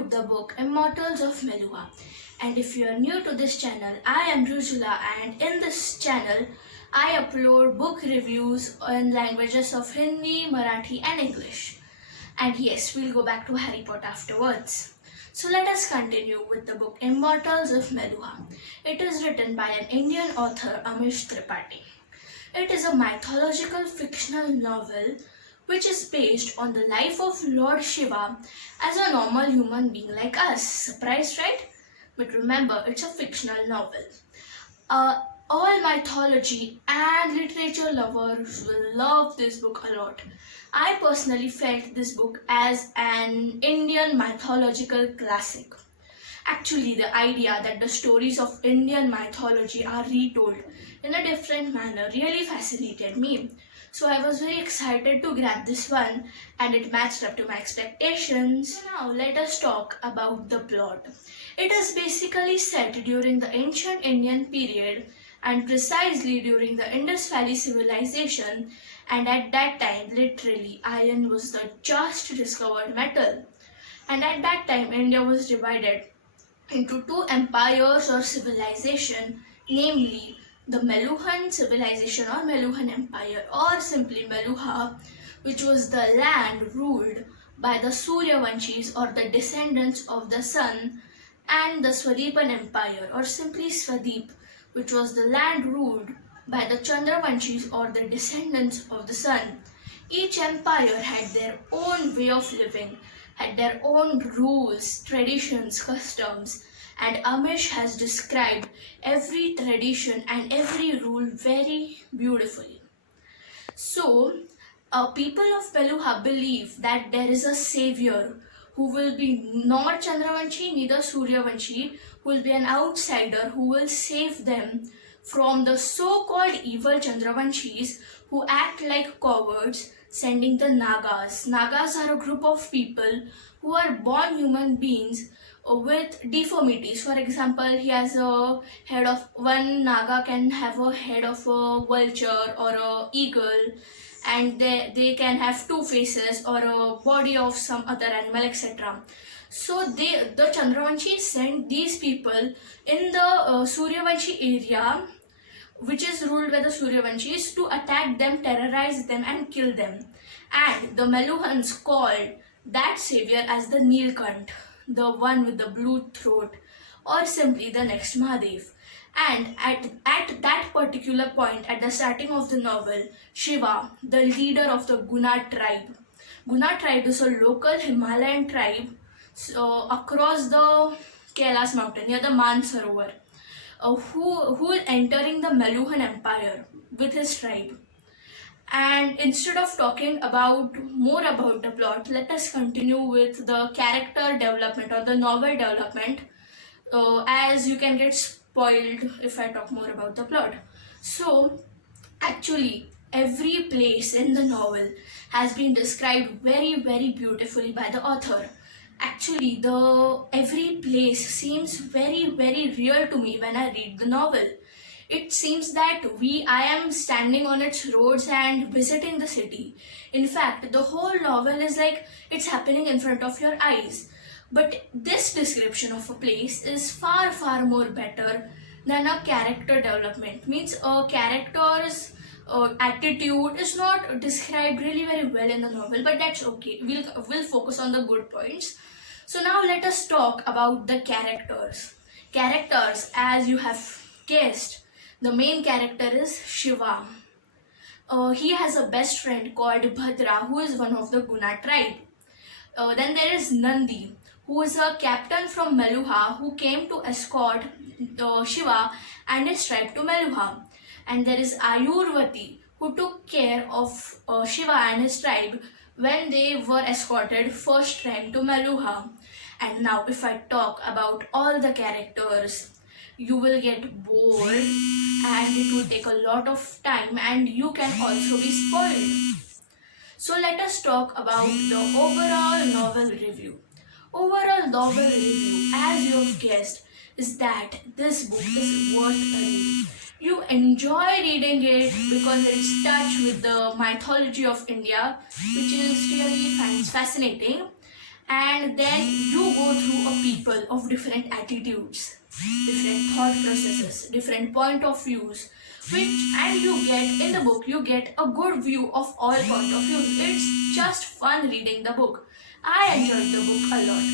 review the book Immortals of Meluha. And if you are new to this channel, I am Rujula, and in this channel I upload book reviews in languages of Hindi, Marathi and English. And yes, we'll go back to Harry Potter afterwards. So let us continue with the book Immortals of Meluha. It is written by an Indian author, Amish Tripathi. It is a mythological fictional novel which is based on the life of Lord Shiva as a normal human being like us. Surprised, right? But remember, it's a fictional novel. All mythology and literature lovers will love this book a lot. I personally felt this book as an Indian mythological classic. Actually, the idea that the stories of Indian mythology are retold in a different manner really fascinated me. So I was very excited to grab this one, and it matched up to my expectations. So now let us talk about the plot. It is basically set during the ancient Indian period and precisely during the Indus Valley civilization, and at that time literally iron was the just discovered metal. And at that time India was divided into two empires or civilization, namely the Meluhan civilization or Meluhan empire, or simply Meluha, which was the land ruled by the Suryavanshis or the descendants of the sun, and the Swadeepan empire or simply Swadeep, which was the land ruled by the Chandravanshis or the descendants of the sun. Each empire had their own way of living, had their own rules, traditions, customs, and Amish has described every tradition and every rule very beautifully. So, people of Meluha believe that there is a savior who will be not Chandravanshi, neither Suryavanshi, who will be an outsider who will save them from the so-called evil Chandravanshis who act like cowards, sending the Nagas. Nagas are a group of people who are born human beings with deformities. For example, he has a head of one Naga can have a head of a vulture or a eagle, and they can have two faces or a body of some other animal, etc. So the Chandravanshi sent these people in the Suryavanshi area, which is ruled by the Suryavanshis, to attack them, terrorize them and kill them. And the Meluhans called that savior as the Nilkant, the one with the blue throat, or simply the next Mahadev. And at that particular point, at the starting of the novel, Shiva, the leader of the Guna tribe is a local Himalayan tribe across the Kailas mountain near the Mansarovar, who is entering the Meluhan empire with his tribe. And instead of talking more about the plot, let us continue with the character development or the novel development, as you can get spoiled if I talk more about the plot. So, actually, every place in the novel has been described very, very beautifully by the author. Actually, every place seems very, very real to me when I read the novel. It seems that I am standing on its roads and visiting the city. In fact, the whole novel is like it's happening in front of your eyes. But this description of a place is far, far more better than a character development. Means a character's attitude is not described really very well in the novel, but that's okay. We'll focus on the good points. So now let us talk about the characters. Characters, as you have guessed, the main character is Shiva. He has a best friend called Bhadra, who is one of the Guna tribe. Then there is Nandi, who is a captain from Meluha who came to escort Shiva and his tribe to Meluha. And there is Ayurvati, who took care of Shiva and his tribe when they were escorted first time to Meluha. And now if I talk about all the characters, you will get bored and it will take a lot of time and you can also be spoiled. So let us talk about the overall novel review. Overall novel review, as you have guessed, is that this book is worth a read. You enjoy reading it because it's touched with the mythology of India, which is really fascinating. and then you go through a people of different attitudes, different thought processes, different point of views, which and you get in the book you get a good view of all point of views. It's just fun reading the book. I enjoyed the book a lot,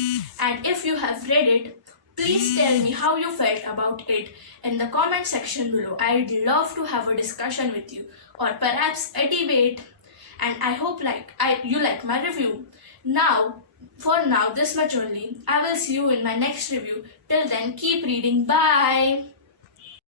and if you have read it, please tell me how you felt about it in the comment section below. I'd love to have a discussion with you, or perhaps a debate, and I hope you like my review. Now, for now, this much only. I will see you in my next review. Till then, keep reading. Bye.